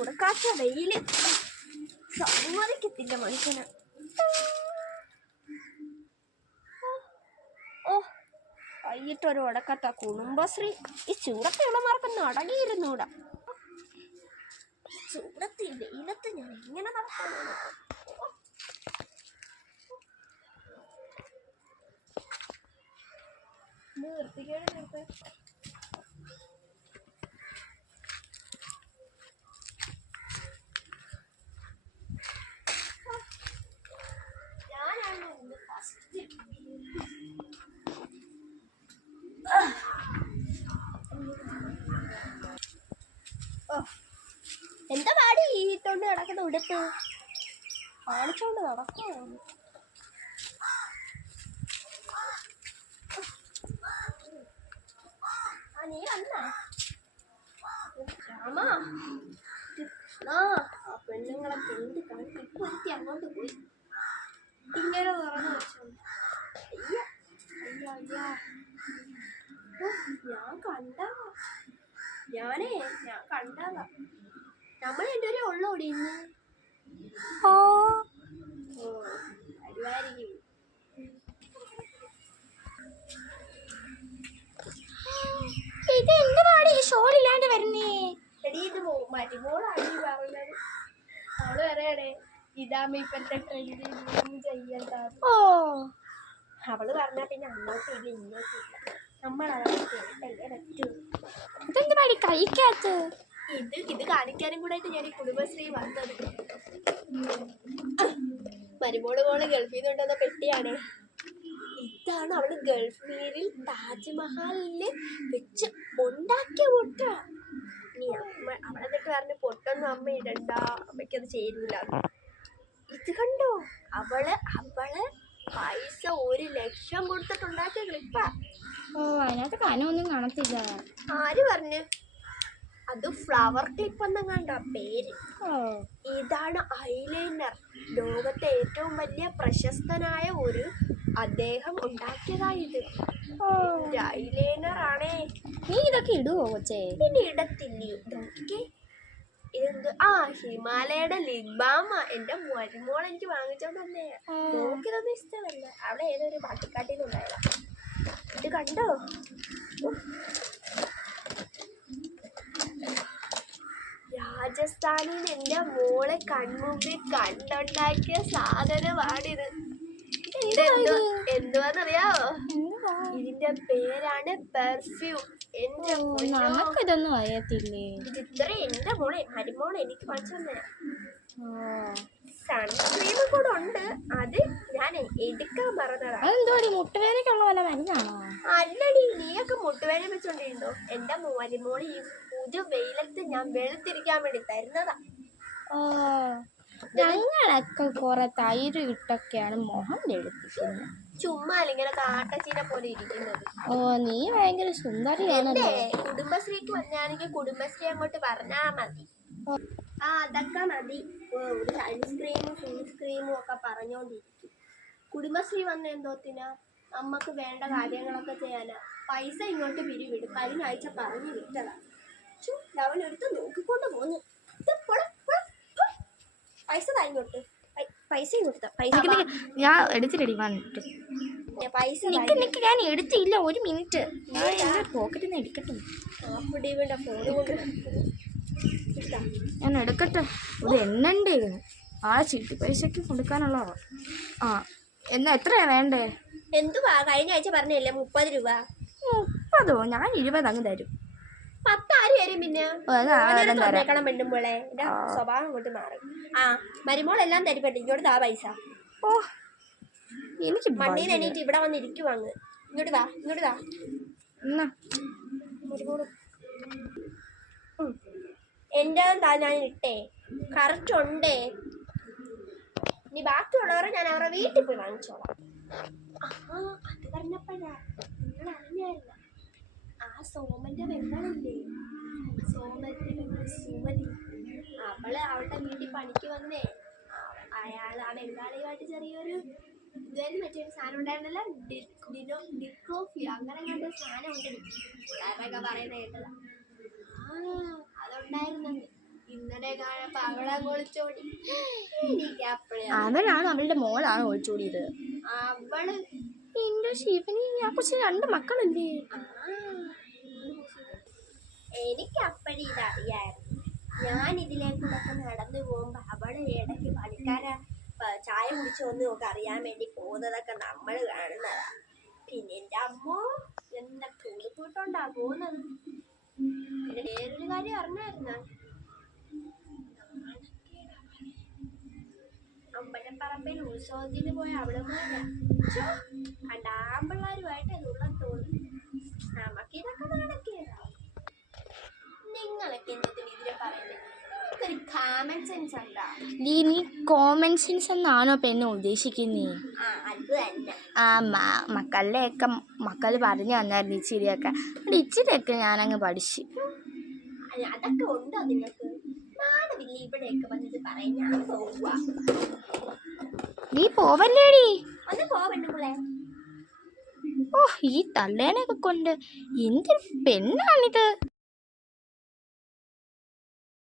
ഉടക്കാച്ച വെയില് സമ്മതിക്കത്തില്ല മനുഷ്യന്. ഓ വൈകിട്ടൊരു ഉടക്കത്ത കുടുംബശ്രീ. ഈ ചൂടത്തിയുള്ളമാർക്കൊന്നും അടങ്ങിയിരുന്നൂടാ. ചൂടത്തി വെയിലത്ത് ഞാൻ എങ്ങനെ നടക്കാനാണ്? ഞാനാണ് ഫസ്റ്റ്. എന്താ പാടി ഇട്ടോണ്ട് നടക്കുന്ന ഉടുപ്പ് കാണിച്ചോണ്ട് നടക്കുമോ? നീ വന്നാ രാമാ? ആ പെണ്ണുങ്ങളൊക്കെ എന്ത് കാണിക്കും. ഇപ്പൊ ഒരുത്തി അങ്ങോട്ട് പോയി ഇങ്ങനെ തുറന്നു വെച്ചോ. അയ്യ അയ്യ അയ്യ, ഞാൻ കണ്ടതാ. ഞാൻ കണ്ടതാ. നമ്മൾ രണ്ടുപേരും ഉള്ളോടി ഇന്ന്. ഓ അരുവായിരിക്കും. ഇത് എന്തുവാടി ഷോൾ ഇല്ലാണ്ട് വരുന്നേ? എടീ ഇത് മരുമോളാണ് പറഞ്ഞത്. അവള് പറയണേ ഇതാമിപ്പത്തെ ട്രെൻഡിങ് ചെയ്യണ്ട. ഓ അവള് പറഞ്ഞാ പിന്നെ അങ്ങോട്ടില്ല ഇങ്ങോട്ടില്ല. നമ്മളതാണ് കേട്ടല്ലേ പറ്റൂ. ഇതെന്തുവാടി കഴിക്കാത്ത? ഇത് കാണിക്കാനും കൂടെ ആയിട്ട് ഞാൻ ഈ കുടുംബശ്രീ വന്നത്. മരുമോള് ഗൾഫിൽ നിന്ന് കൊണ്ടുവന്ന പെട്ടിയാണേ. ഇതാണ് അവള് ഗൾഫ് മീരിൽ താജ്മഹലില് വെച്ച് ഉണ്ടാക്കിയ പൊട്ട. നീ അവളെന്നിട്ട് പറഞ്ഞ് പൊട്ടൊന്നും അമ്മ ഇടണ്ട, അമ്മയ്ക്കത് ചേരൂല. ഇത് കണ്ടോ, അവള് പൈസ 1 ലക്ഷം കൊടുത്തിട്ടുണ്ടാക്കിയ ക്ലിപ്പാ. ഓ അതിനകത്ത് കനമൊന്നും കാണത്തില്ല. ആര് പറഞ്ഞു? അത് ഫ്ലവർ ക്ലിപ്പ് എന്നെങ്ങാണ്ട പേര്. ഇതാണ് ഐലൈനർ. ലോകത്തെ ഏറ്റവും വലിയ പ്രശസ്തനായ ഒരു അദ്ദേഹം ഉണ്ടാക്കിയതായത്. ഐലൈനർ ആണേ. നീ ഇതൊക്കെ ഇടുവോ കൊച്ചേ? പിന്നെ ഇടത്തില്ലേ. ഇതെന്ത്? ഹിമാലയയുടെ ലിപ് ബാം. എന്റെ മരുമോൾ എനിക്ക് വാങ്ങിച്ചോണ്ട് തന്നെ. നോക്കിയതൊന്നും ഇഷ്ടമല്ല. അവിടെ ഏതൊരു പാട്ടിക്കാട്ടിൽ ഉണ്ടായതാ. ഇത് കണ്ടോ? രാജസ്ഥാനിൽ എന്റെ മോളെ കൺമുമ്പിൽ കണ്ടുണ്ടാക്കിയ സാധനമാണിത്. എന്തുവാന്നറിയാവോ? ഇതിന്റെ പേരാണ് പെർഫ്യൂം. ഇതൊന്നും അറിയത്തില്ലേ? ഇത്ര എന്റെ മരുമോളെ എനിക്ക് വാങ്ങിച്ചു തന്നെ. സൺസ്ക്രീം കൂടെ ഉണ്ട്. അത് ഞാൻ എടുക്കാൻ പറഞ്ഞതാ. അതെന്തുവാടി മുട്ടുവേദനയ്ക്കുള്ള വല്ല മരുന്നാണോ? അല്ലടി, നീയൊക്കെ മുട്ടുവേദന വെച്ചോണ്ടിരുന്നോ? എന്റെ മരുമോള് ഈ പുതു വെയിലത്ത് ഞാൻ വെളുത്തിരിക്കാൻ വേണ്ടി തരുന്നതാ. ഞങ്ങളൊക്കെ കൊറേ തൈര് ഇട്ടൊക്കെയാണ് മുഖം വെളുപ്പിക്കുന്നത്. ചുമ്മാ ഇങ്ങനെ കാട്ടച്ചീനെ പോലെ ഇരിക്കുന്നത്. ഓ നീ ഭയങ്കര സുന്ദരിയാണല്ലേ. കുടുംബശ്രീക്ക് വന്നാണെങ്കിൽ കുടുംബശ്രീ അങ്ങോട്ട് പറഞ്ഞാ മതി. അതൊക്കെ മതി. ഒരു സൺസ്ക്രീമും ഫേസ്ക്രീമും ഒക്കെ പറഞ്ഞോണ്ടിരിക്കും. കുടുംബശ്രീ വന്ന എന്തോത്തിനാ? നമ്മക്ക് വേണ്ട കാര്യങ്ങളൊക്കെ ചെയ്യാനാ. പൈസ ഇങ്ങോട്ട് പിരിവിടും. കഴിഞ്ഞ ആഴ്ച പറഞ്ഞു വിട്ടതാ. അവനെടുത്ത് നോക്കിക്കൊണ്ട് പോന്നു. പൈസ ഇങ്ങോട്ട്. പൈസ ഇങ്ങോട്ട്. ഞാൻ എടുത്തില്ലടി വന്നിട്ട്. പൈസ ഞാൻ എടുത്തില്ല. 1 മിനിറ്റ് പോക്കറ്റിൽ നിന്ന് എടുക്കട്ടെ. ഫോണ് കൊണ്ട് ഞാൻ എടുക്കട്ടെ. ഇത് എണ്ണണ്ടേ? ചീട്ടി പൈസക്ക് കൊടുക്കാനുള്ളതാ. എന്നാ എത്രയാ വേണ്ടേ? എന്തുവാ കഴിഞ്ഞ ആഴ്ച പറഞ്ഞല്ലേ 30 രൂപ. 30? ഞാൻ 20 അങ്ങ് തരും. 10 ആര് തരും? പിന്നെ ക്കണം പെണ്ണുമ്പോളെ എന്റെ സ്വഭാവം അങ്ങോട്ട് മാറും. മരുമോളെല്ലാം തരിപ്പട്ടെ. ഇങ്ങോട്ട് താ പൈസ. എനിക്ക് മണ്ണീന്ന് എണീറ്റ് ഇവിടെ വന്നിരിക്കുവാങ്ങ്. ഇങ്ങോട്ട് താ. എൻ്റെ താ, ഞാൻ ഇട്ടേ. കറക്റ്റ് ഉണ്ടേ. ഇനി ബാക്കിയുള്ളവരെ ഞാൻ അവരുടെ വീട്ടിൽ പോയി വാങ്ങിച്ചോളാം. അത് പറഞ്ഞപ്പോഴാ നിങ്ങൾ അറിഞ്ഞായിരുന്ന സോമന്റെ പെങ്ങളില്ലേ? സോമന്റെ പെങ്ങൾ സുമതി. അവളുടെ വീട്ടിൽ പണിക്ക് വന്നേ. ആ ബംഗാളിയുമായിട്ട് ചെറിയൊരു ഇതായിരുന്നു. മറ്റൊരു സാധനം ഉണ്ടായിരുന്നല്ലോ, ഡിക്രോഫി അങ്ങനെ കണ്ട സാധനം ഉണ്ട്. പിള്ളേരൊക്കെ പറയുന്ന കേട്ടതാ. അതുണ്ടായിരുന്നു. ഇന്നലെ കാണപ്പോ അവളെ ഒളിച്ചോടി. എനിക്ക് അപ്പഴേ അവനാണ് അവളുടെ മോളാണ് ഒളിച്ചോടിയത്. അവള് എന്റെ ശിവനി, ഞാൻ കുറച്ച് 2 മക്കളല്ലേ. എനിക്ക് അപ്പഴേ ഇതറിയായിരുന്നു. ഞാൻ ഇതിലേക്കൂടൊക്കെ നടന്നു പോകുമ്പോ അവള് ഇടയ്ക്ക് പണിക്കാരെ ചായ കുടിച്ചു വന്ന് നോക്കി അറിയാൻ വേണ്ടി പോകുന്നതൊക്കെ നമ്മൾ കാണുന്നതാ. പിന്നെ എൻ്റെ അമ്മോ എന്തൊക്കെ ഉടുപ്പിട്ടോണ്ടാ പോകുന്നത്. പിന്നെ വേറൊരു കാര്യം അറിഞ്ഞായിരുന്ന, അമ്പലപ്പറമ്പിൽ ഉത്സവത്തിന് പോയ അവളുമാരാ കണ്ടാമ്പിള്ളാരുമായിട്ട് ഉള്ളം തോന്നി. നമുക്കിതൊക്കെ നടക്കിയതാ. നിങ്ങളൊക്കെ എന്തിനും ഇതിനെ പറയുന്നത്? ഒരു കോമൺ സെൻസ് ഉണ്ടാ? നീ കോമൺ സെൻസ് എന്നാണോ പെണ്ണെ ഉദ്ദേശിക്കുന്നേ? അത് തന്നെ. മക്കളുടെയൊക്കെ മക്കൾ പറഞ്ഞു തന്നായിരുന്നു ഇച്ചിരിയൊക്കെ. ഇച്ചിരിയൊക്കെ ഞാനങ്ങ് പഠിച്ചു. അതൊക്കെ ഉണ്ടോ നിങ്ങൾക്ക്? നാണമില്ല ഇവിടെയൊക്കെ വന്നിട്ട് പറയാൻ. ഞാൻ പോവാ. നീ പോവല്ലേടി? ഒന്ന് പോവണ്ടേ? ഓ, ഈ തള്ളേനൊക്കെ കൊണ്ട് എന്തൊരു പെണ്ണാണിത്.